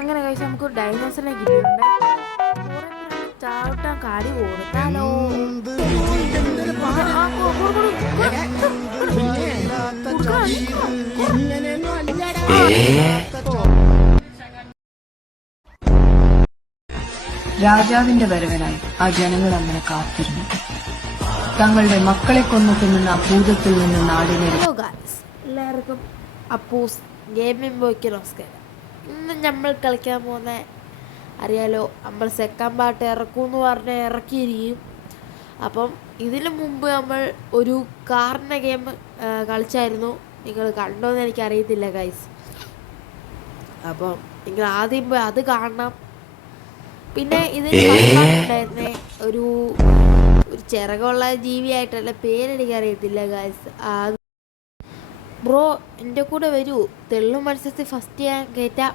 അങ്ങനെ കഴിച്ച് നമുക്കൊരു ഡൈനോസറിനെ കിട്ടിയിട്ടുണ്ട്. ചാവട്ടാൻ കാടി കൊടുത്താലോ? രാജാവിന്റെ വരവനായി ആ ജനങ്ങൾ അങ്ങനെ കാത്തിരുന്നു. തങ്ങളുടെ മക്കളെ കൊന്നു തിന്നുന്ന ഭൂതത്തിൽ നിന്ന് നാടിനെ. എല്ലാവർക്കും അപ്പൂസ് ഗെയിമിംഗ് ബോയ്ക്ക് നമസ്കാരം. ഇന്ന് നമ്മൾ കളിക്കാൻ പോകുന്ന അറിയാലോ, നമ്മൾ സെക്കൻഡ് പാർട്ട് ഇറക്കുമെന്ന് പറഞ്ഞ് ഇറക്കിയിരിക്കും. അപ്പം ഇതിനു മുമ്പ് നമ്മൾ ഒരു കാറിൻ്റെ ഗെയിം കളിച്ചായിരുന്നു. നിങ്ങൾ കണ്ടോയെന്ന് എനിക്കറിയത്തില്ല ഗൈസ്. അപ്പം നിങ്ങൾ ആദ്യം പോയി അത് കാണണം. പിന്നെ ഇതിന് ഉണ്ടായിരുന്നേ ഒരു ചിറകുള്ള ജീവിയായിട്ടല്ല, പേരെനിക്കറിയത്തില്ല ഗൈസ്. ബ്രോ എൻ്റെ കൂടെ വരൂ, തെള്ളു മത്സരത്തിൽ ഫസ്റ്റ് ഞാൻ കയറ്റാം.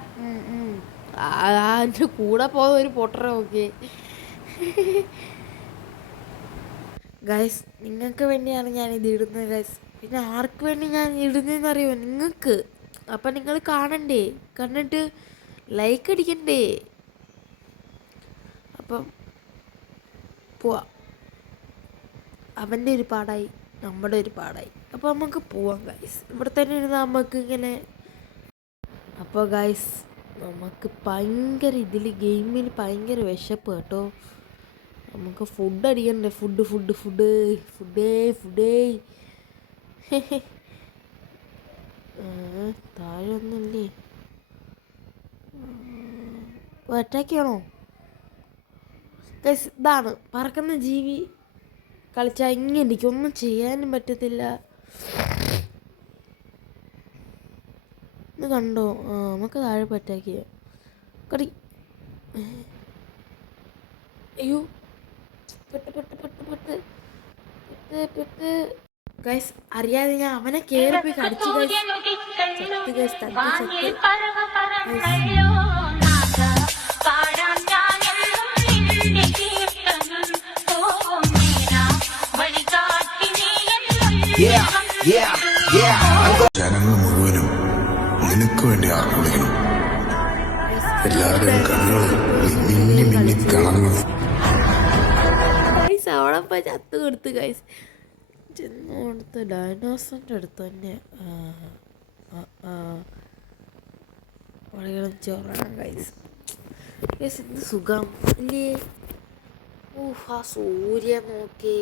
എൻ്റെ കൂടെ പോകുന്ന ഒരു പൊട്ടറെ നോക്കി ഗൈസ്. നിങ്ങൾക്ക് വേണ്ടിയാണ് ഞാൻ ഇത് ഇടുന്നത് ഗൈസ്. പിന്നെ ആർക്ക് വേണ്ടി ഞാൻ ഇടുന്നതെന്ന് അറിയുമോ? നിങ്ങൾക്ക്. അപ്പം നിങ്ങൾ കാണണ്ടേ, കണ്ടിട്ട് ലൈക്ക് അടിക്കണ്ടേ? അപ്പം പോവാം. അവൻ്റെ ഒരു പാടായി, നമ്മുടെ ഒരു പാടായി. അപ്പോൾ നമുക്ക് പോവാം ഗൈസ്. ഇവിടെ തന്നെ ഇരുന്ന് നമുക്ക് ഇങ്ങനെ. അപ്പോൾ ഗൈസ് നമുക്ക് ഭയങ്കര ഗെയിമിന് ഭയങ്കര വിശപ്പ് കേട്ടോ. നമുക്ക് ഫുഡ് അടിക്കണ്ടേ? ഫുഡ് താഴെ ഒന്നുമില്ലേ? അറ്റാക്കാണോ ഗൈസ്? ഇതാണ് പറക്കുന്ന ജീവി. കളിച്ചാൽ ഇങ്ങനെ ഇരിക്കും, ഒന്നും ചെയ്യാനും പറ്റത്തില്ല. ഇത് കണ്ടോ? നമുക്ക് താഴെ പറ്റാക്കിയ കടി. അയ്യോ, പെട്ട് ഗൈസ്. അറിയാതെ ഞാൻ അവനെ കേറിപ്പോയി കടിച്ചു ഗൈസ്. ജനങ്ങൾ മുഴുവനും നിനക്ക് വേണ്ടി ആർപ്പിക്കണം. എല്ലാവരുടെയും കണ്ണുകളും മിന്നി മിന്നി തിളങ്ങും. അവിടെ പോയി ചത്ത് കൊടുത്ത് ഗൈസ്. ചെന്നോടത്ത് ഡൈനോസറിൻ്റെ അടുത്ത് തന്നെ വളരെ ചോറാണ് ഗൈസ്. ഗൈസ് എന്ത് സുഖം ഇല്ലേ? ആ സൂര്യൻ നോക്കി.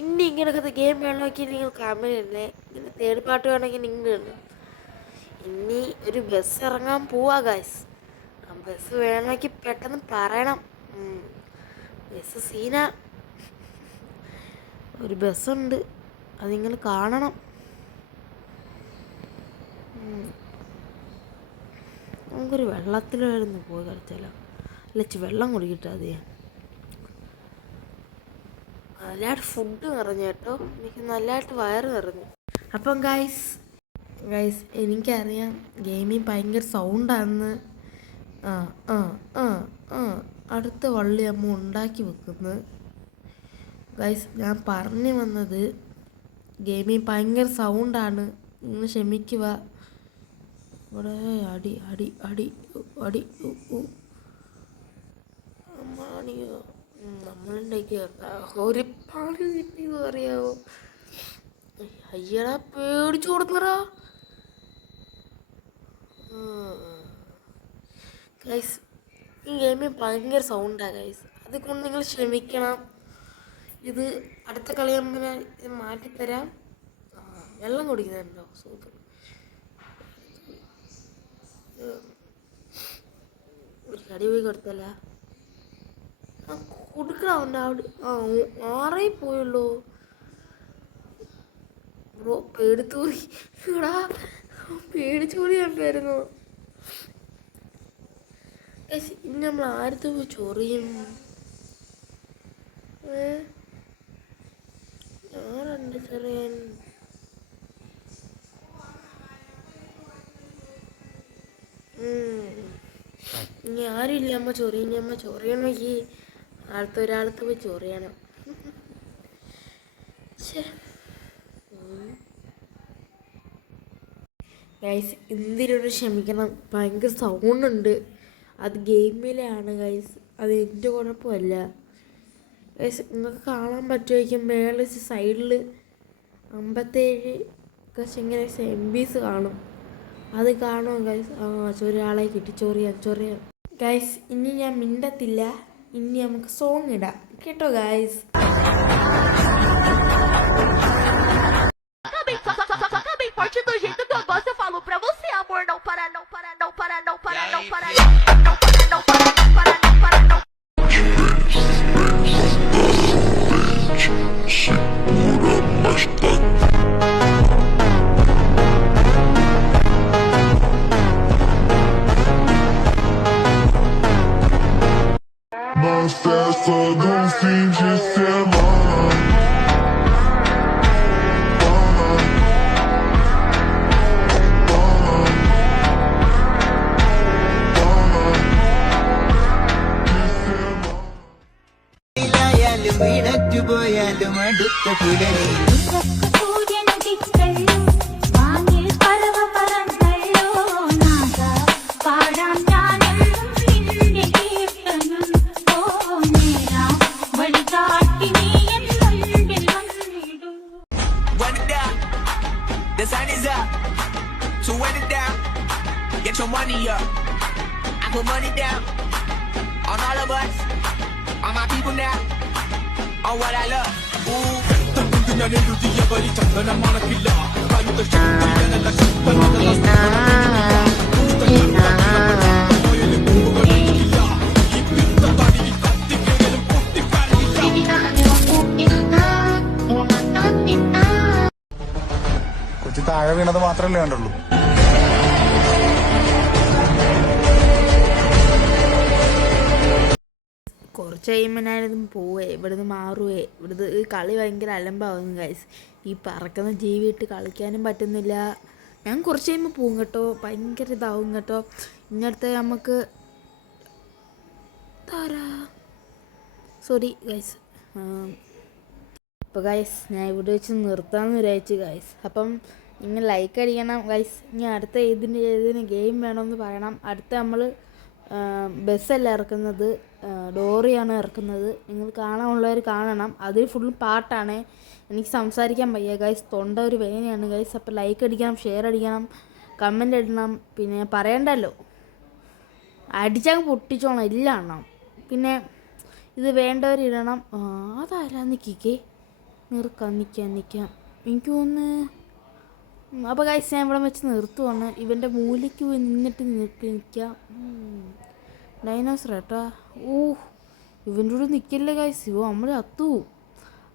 ഇനി ഇങ്ങനത്തെ ഗെയിം വേണമെങ്കിൽ നിങ്ങൾ കമന്റ് ഇടണേ. ഇങ്ങനെ തേർഡ് പാർട്ട് വേണമെങ്കിൽ നിങ്ങൾ ഇടണം. ഇനി ഒരു ബസ് ഇറങ്ങാൻ പോവാ ഗൈസ്. ആ ബസ് വേണമെങ്കിൽ പെട്ടെന്ന് പറയണം. ബസ് സീന. ഒരു ബസ്സുണ്ട്, അത് നിങ്ങൾ കാണണം. നമുക്കൊരു വെള്ളത്തിലായിരുന്നു പോയി കളിച്ചാലോ? അല്ല, വെള്ളം കുടിക്കട്ടെ. അത് ഞാൻ നല്ലതായിട്ട് ഫുഡ് നിറഞ്ഞു കേട്ടോ. എനിക്ക് നല്ലതായിട്ട് വയറ് നിറഞ്ഞു. അപ്പം ഗൈസ് എനിക്കറിയാം ഗെയിമിങ് ഭയങ്കര സൗണ്ടാണെന്ന്. അടുത്ത വള്ളി അമ്മ ഉണ്ടാക്കി വെക്കുന്നത് ഗൈസ്. ഞാൻ പറഞ്ഞു വന്നത് ഗെയിമിങ് ഭയങ്കര സൗണ്ടാണ്, നിങ്ങൾ ക്ഷമിക്കുക. ഇവിടെ അടി അടി അടി അടി അമ്മാണിയോ നമ്മളുണ്ടാക്കിയ ഒരു പാട് കിട്ടിയെന്ന് പറയാമോ? അയ്യടാ, പേടിച്ചു കൊടുക്കറാ ഗൈസ്. ഈ ഗെയിമിൽ ഭയങ്കര സൗണ്ടാണ് ഗൈസ്, അതുകൊണ്ട് നിങ്ങൾ ക്ഷമിക്കണം. ഇത് അടുത്ത കളിയാകുമ്പോൾ ഇത് മാറ്റിത്തരാം. വെള്ളം കുടിക്കുന്നുണ്ടോ? സൂപ്പർ. ഒരു കടി പോയി കൊടുത്തല്ല കൊടുക്കണ അവിടെ. ആറേ പോയുള്ളൂ ബ്രോ. പേടിത്തൂറി ഇടാ, പേടിച്ചൂറി കണ്ടായിരുന്നു. ഇനി നമ്മൾ ആരത്ത് പോയി ചൊറിയും? ആരുണ്ട് ചെറിയൻ? ഇനി ആരുമില്ല. അമ്മ ചൊറിയണി. അമ്മ ചൊറിയണമെങ്കിൽ ഒരാളത്ത് പോയി ചൊറിയണം. ഗൈസ് എന്തിനോട് ക്ഷമിക്കണം, ഭയങ്കര സൗണ്ടുണ്ട്. അത് ഗെയിമിലാണ് ഗൈസ്, അത് എൻ്റെ കുഴപ്പമല്ല ഗൈസ്. നിങ്ങൾക്ക് കാണാൻ പറ്റുമായിരിക്കും മേളിൽ സൈഡിൽ 57 ഇങ്ങനെ MBs കാണും. അത് കാണുമോ ഗൈസ്? ഒരാളെ കിട്ടി, ചൊറിയാൻ ഗൈസ്. ഇനി ഞാൻ മിണ്ടത്തില്ല, ഇനി നമുക്ക് സോങ് ഇടാം കേട്ടോ guys. Acabei forte do jeito que eu gosto, eu falo pra você, amor, não para, não para, não para, não para, não para, não para, não para, não para, não para, não. Na festa do fim de semana. പോയാലും അടുത്ത പുലരി The sun is up, so when it down, get your money up. I put money down on all of us, on my people now, on what I love. Ooh. Kochi താഴെ വീണത് മാത്രമല്ലേ കണ്ടുള്ളൂ. കുറച്ച് കഴിയുമ്പോൾ ഞാനിത് പോവേ, ഇവിടുന്ന് മാറുവേ. ഇവിടുന്ന് ഈ കളി ഭയങ്കര അലമ്പാവും ഗൈസ്. ഈ പറക്കുന്ന ജീവിട്ട് കളിക്കാനും പറ്റുന്നില്ല. ഞാൻ കുറച്ച് കഴിയുമ്പോൾ പോവും കേട്ടോ, ഭയങ്കര ഇതാവും കേട്ടോ. ഇങ്ങനത്തെ നമുക്ക് സോറി ഗൈസ്. അപ്പോൾ ഗൈസ് ഞാൻ ഇവിടെ വെച്ച് നിർത്താമെന്ന് വിചാരിച്ചു ഗൈസ്. അപ്പം നിങ്ങൾ ലൈക്ക് അടിക്കണം ഗൈസ്. ഇനി അടുത്ത ഏതിന് ഗെയിം വേണമെന്ന് പറയണം. അടുത്ത നമ്മൾ ബസ്സല്ല ഇറക്കുന്നത്, ഡോറിയാണ് ഇറക്കുന്നത്. നിങ്ങൾ കാണാനുള്ളവർ കാണണം. അതിൽ ഫുള്ളും പാട്ടാണ്. എനിക്ക് സംസാരിക്കാൻ വയ്യ ഗൈസ്, തൊണ്ട ഒരു വേദനയാണ് ഗൈസ്. അപ്പോൾ ലൈക്ക് അടിക്കണം, ഷെയർ അടിക്കണം, കമൻ്റ് ഇടണം. പിന്നെ പറയണ്ടല്ലോ, അടിച്ചാൽ പൊട്ടിച്ചോണം, എല്ലാം ഇടണം. പിന്നെ ഇത് വേണ്ടവരിടണം. അതാരാ നിൽക്കേ, നിൽക്കാം എനിക്ക് തോന്നുന്നു. അപ്പോൾ ഗൈസ് ഞാൻ ഇവിടെ വെച്ച് നിർത്തുവാണ്. ഇവൻ്റെ മൂലയ്ക്ക് പോയി നിന്നിട്ട് നിൽക്കാം. ഡൈനോസർ കേട്ടോ. ഇവൻ്റെ കൂടെ നിൽക്കില്ലേ ഗൈസ്, നമ്മൾ അത്തുപോവും.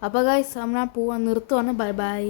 അപ്പോൾ ഗൈസ് നമ്മൾ നിർത്തുവാണ്. Bye bye.